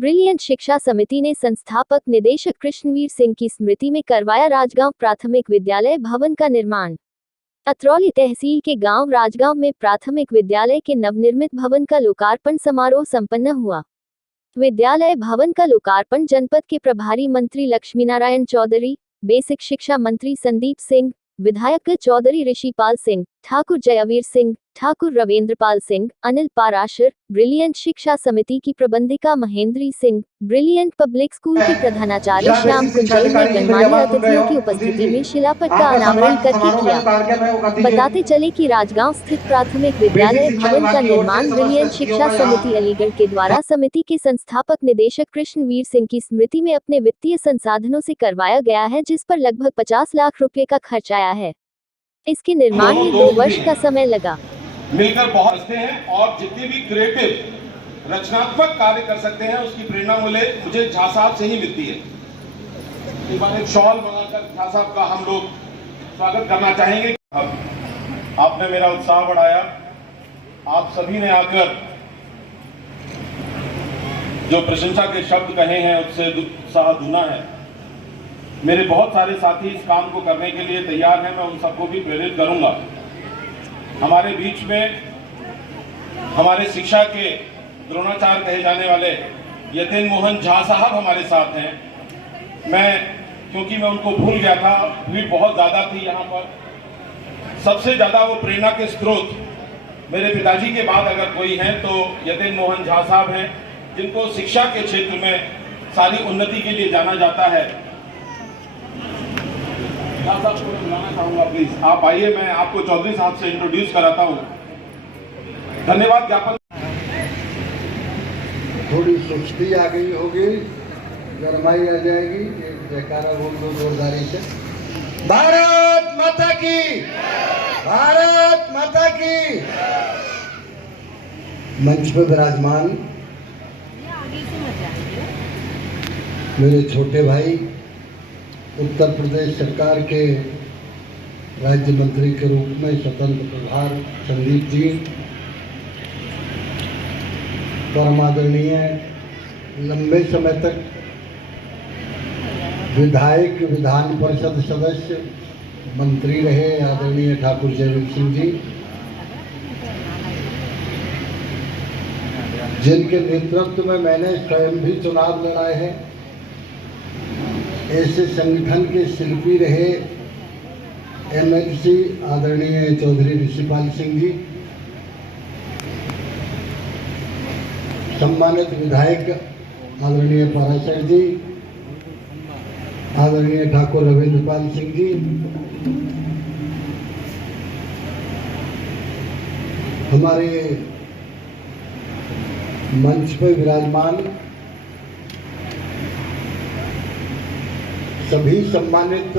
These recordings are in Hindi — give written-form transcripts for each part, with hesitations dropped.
ब्रिलियंट शिक्षा समिति ने संस्थापक निदेशक कृष्णवीर सिंह की स्मृति में करवाया राजगांव प्राथमिक विद्यालय भवन का निर्माण। अतरौली तहसील के गांव राजगांव में प्राथमिक विद्यालय के नवनिर्मित भवन का लोकार्पण समारोह संपन्न हुआ। विद्यालय भवन का लोकार्पण जनपद के प्रभारी मंत्री लक्ष्मीनारायण चौधरी, बेसिक शिक्षा मंत्री संदीप सिंह, विधायक चौधरी ऋषिपाल सिंह, ठाकुर जयवीर सिंह, ठाकुर रविंद्रपाल सिंह, अनिल पाराशर, ब्रिलियंट शिक्षा समिति की प्रबंधिका Mahendri Singh, brilliant public school के प्रधानाचार्य श्याम कुंजल ने गणमान्य अतिथियों की उपस्थिति में शिलापट का अनावरण करके किया। बताते चले कि राजगांव स्थित प्राथमिक विद्यालय भवन का निर्माण ब्रिलियंट शिक्षा समिति अलीगढ़ के द्वारा समिति के संस्थापक निदेशक कृष्णवीर सिंह की स्मृति में अपने वित्तीय संसाधनों से करवाया गया है, जिस पर लगभग 50 लाख रुपए का खर्च आया है। इसके निर्माण में 2 वर्ष का समय लगा। मिलकर बहुत हंसते हैं और जितनी भी क्रिएटिव रचनात्मक कार्य कर सकते हैं उसकी प्रेरणा मुझे झा साहब से ही मिलती है। एक बार एक शॉल मंगाकर झा साहब का हम लोग स्वागत करना चाहेंगे। आपने मेरा उत्साह बढ़ाया, आप सभी ने आकर जो प्रशंसा के शब्द कहे हैं उससे उत्साह दूना है। मेरे बहुत सारे साथी इस काम को करने के लिए तैयार हैं, मैं उन सबको भी प्रेरित करूंगा। हमारे बीच में हमारे शिक्षा के द्रोणाचार्य कहे जाने वाले यतीन मोहन झा साहब हमारे साथ हैं। क्योंकि मैं उनको भूल गया था, भीड़ बहुत ज़्यादा थी यहाँ पर। सबसे ज़्यादा वो प्रेरणा के स्रोत मेरे पिताजी के बाद अगर कोई हैं तो यतीन मोहन झा साहब हैं, जिनको शिक्षा के क्षेत्र में सारी उन्नति के लिए जाना जाता है। साहब को बुलाना चाहूंगा, प्लीज आप आइए, मैं आपको चौधरी साहब से इंट्रोड्यूस कराता हूं। धन्यवाद ज्ञापन। थोड़ी सुस्ती आ गई होगी, गरमाई आ जाएगी, जयकारा बोल दो जोरदारी से। भारत माता की, भारत माता की। मंच पर विराजमान मेरे छोटे भाई, उत्तर प्रदेश सरकार के राज्य मंत्री के रूप में स्वतंत्र प्रभार संदीप जी, परम आदरणीय लंबे समय तक विधायक, विधान परिषद सदस्य, मंत्री रहे आदरणीय ठाकुर जयवीर सिंह जी, जिनके नेतृत्व में मैंने स्वयं भी चुनाव लड़ाए हैं। ऐसे संगठन के शिल्पी रहे एमएलसी आदरणीय चौधरी ऋषिपाल सिंह जी, सम्मानित विधायक आदरणीय पाराशर जी, आदरणीय ठाकुर रविंद्रपाल सिंह जी, हमारे मंच पर विराजमान सभी सम्मानित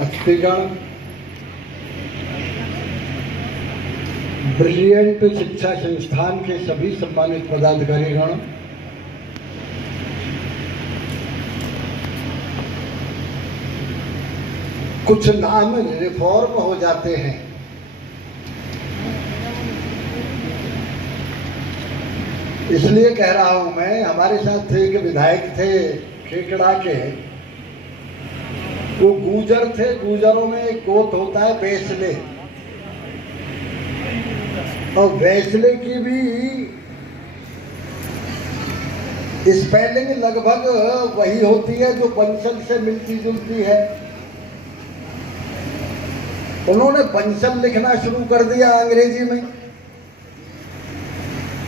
अतिथिगण, ब्रिलियंट शिक्षा संस्थान के सभी सम्मानित पदाधिकारीगण, कुछ नाम रिफॉर्म हो जाते हैं, इसलिए कह रहा हूं मैं। हमारे साथ थे कि विधायक थे खेकड़ा के, वो गूजर थे। गूजरों में एक गोत होता है वैसले, और वैसले की भी स्पेलिंग लगभग वही होती है जो बंसल से मिलती जुलती है। उन्होंने बंसल लिखना शुरू कर दिया अंग्रेजी में,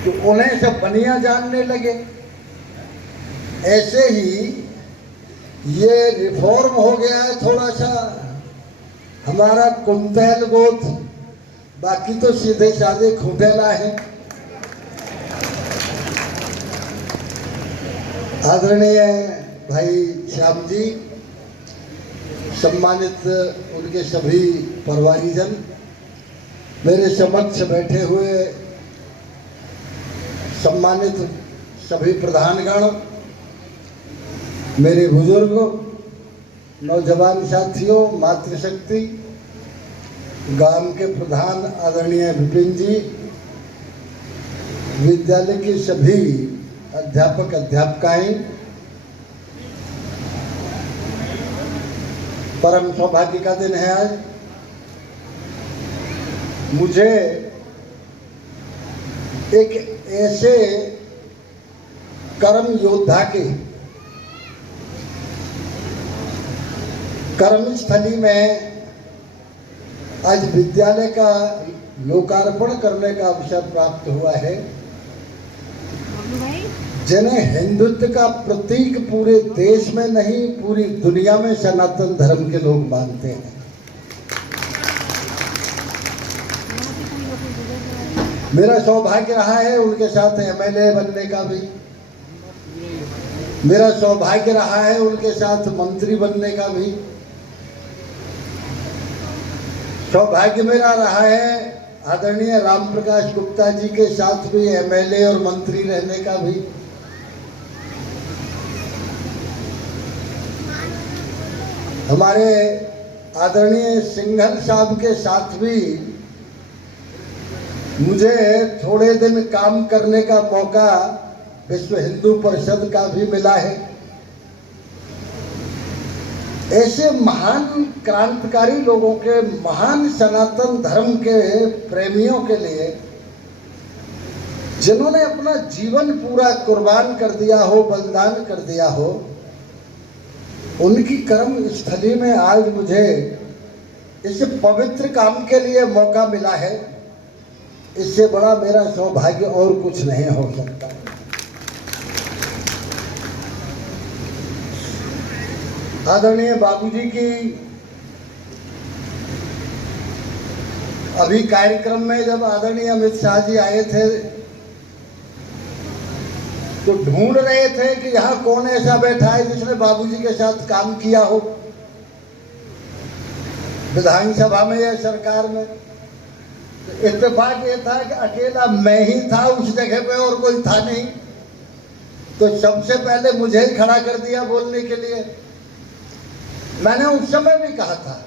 तो उन्हें सब बनिया जानने लगे। ऐसे ही ये रिफॉर्म हो गया है थोड़ा सा हमारा कुंतैल गोत, बाकी तो सीधे साधे खुदेला है। आदरणीय भाई श्याम जी, सम्मानित उनके सभी परिवारीजन, मेरे समक्ष बैठे हुए सम्मानित सभी प्रधानगण, मेरे बुजुर्ग, नौजवान साथियों, मातृशक्ति, गांव के प्रधान आदरणीय विपिन जी, विद्यालय के सभी अध्यापक अध्यापिकाएं, परम सौभाग्य का दिन है आज। मुझे एक ऐसे कर्म योद्धा के कर्मस्थली में आज विद्यालय का लोकार्पण करने का अवसर प्राप्त हुआ है, जिन्हें हिंदुत्व का प्रतीक पूरे देश में नहीं पूरी दुनिया में सनातन धर्म के लोग मानते हैं। मेरा सौभाग्य रहा है उनके साथ एमएलए बनने का भी, मेरा सौभाग्य रहा है उनके साथ मंत्री बनने का भी, सौभाग्य मेरा रहा है आदरणीय राम प्रकाश गुप्ता जी के साथ भी एमएलए और मंत्री रहने का भी। हमारे आदरणीय सिंघल साहब के साथ भी मुझे थोड़े दिन काम करने का मौका विश्व हिंदू परिषद का भी मिला है। ऐसे महान क्रांतिकारी लोगों के, महान सनातन धर्म के प्रेमियों के लिए, जिन्होंने अपना जीवन पूरा कुर्बान कर दिया हो, बलिदान कर दिया हो, उनकी कर्म स्थली में आज मुझे इस पवित्र काम के लिए मौका मिला है। इससे बड़ा मेरा सौभाग्य और कुछ नहीं हो सकता। आदरणीय बाबूजी की अभी कार्यक्रम में जब आदरणीय अमित शाह जी आए थे तो ढूंढ रहे थे कि यहाँ कौन ऐसा बैठा है जिसने बाबूजी के साथ काम किया हो, विधानसभा में या सरकार में। इत्तेफाक ये था कि अकेला मैं ही था उस जगह पे और कोई था नहीं, तो सबसे पहले मुझे ही खड़ा कर दिया बोलने के लिए। मैंने उस समय भी कहा था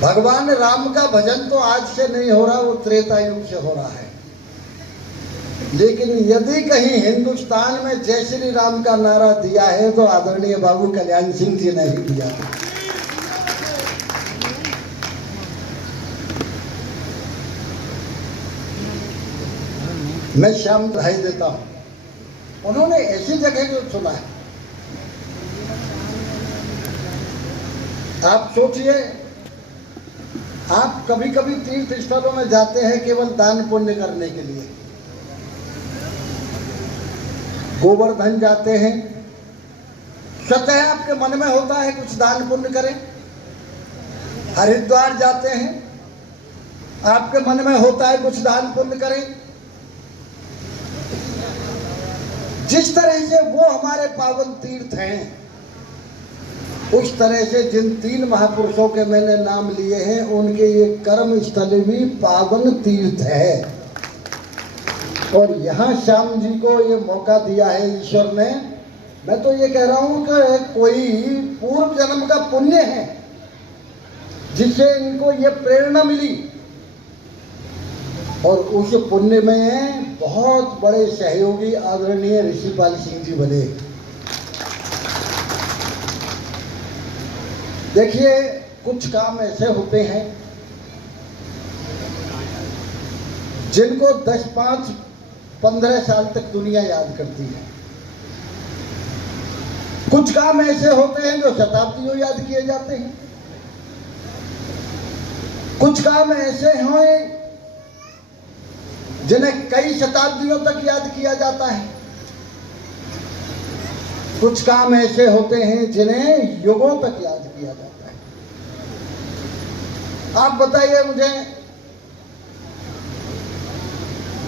भगवान राम का भजन तो आज से नहीं हो रहा, वो त्रेता युग से हो रहा है। लेकिन यदि कहीं हिंदुस्तान में जय श्री राम का नारा दिया है तो आदरणीय बाबू कल्याण सिंह जी ने ही दिया। मैं श्याम बधाई देता हूं, उन्होंने ऐसी जगह को चुना है। आप सोचिए, आप कभी कभी तीर्थ स्थलों में जाते हैं केवल दान पुण्य करने के लिए। गोवर्धन जाते हैं, स्वतः आपके मन में होता है कुछ दान पुण्य करें। हरिद्वार जाते हैं, आपके मन में होता है कुछ दान पुण्य करें। जिस तरह से वो हमारे पावन तीर्थ हैं, उस तरह से जिन तीन महापुरुषों के मैंने नाम लिए हैं, उनके ये कर्म स्थल भी पावन तीर्थ है। और यहाँ श्याम जी को ये मौका दिया है ईश्वर ने। मैं तो ये कह रहा हूँ कि कोई पूर्व जन्म का पुण्य है जिससे इनको ये प्रेरणा मिली, और उस पुण्य में बहुत बड़े सहयोगी आदरणीय ऋषिपाल सिंह जी बने। देखिए, कुछ काम ऐसे होते हैं जिनको 10, 5, 15 साल तक दुनिया याद करती है। कुछ काम ऐसे होते हैं जो शताब्दियों याद किए जाते हैं। कुछ काम ऐसे हैं जिन्हें कई शताब्दियों तक याद किया जाता है। कुछ काम ऐसे होते हैं जिन्हें युगों तक याद किया जाता है। आप बताइए मुझे,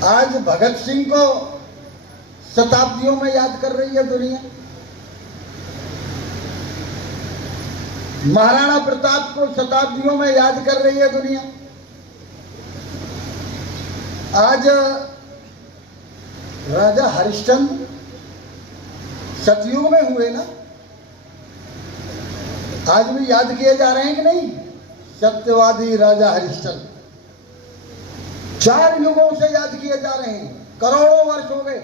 आज भगत सिंह को शताब्दियों में याद कर रही है दुनिया। महाराणा प्रताप को शताब्दियों में याद कर रही है दुनिया। आज राजा हरिश्चंद्र सतयुग में हुए ना, आज भी याद किए जा रहे हैं कि नहीं? सत्यवादी राजा हरिश्चंद्र 4 युगों से याद किए जा रहे हैं, करोड़ों वर्ष हो गए।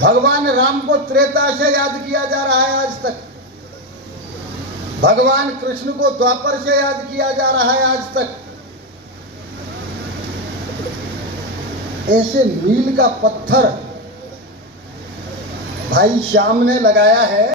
भगवान राम को त्रेता से याद किया जा रहा है आज तक। भगवान कृष्ण को द्वापर से याद किया जा रहा है आज तक। ऐसे मील का पत्थर भाई श्याम ने लगाया है।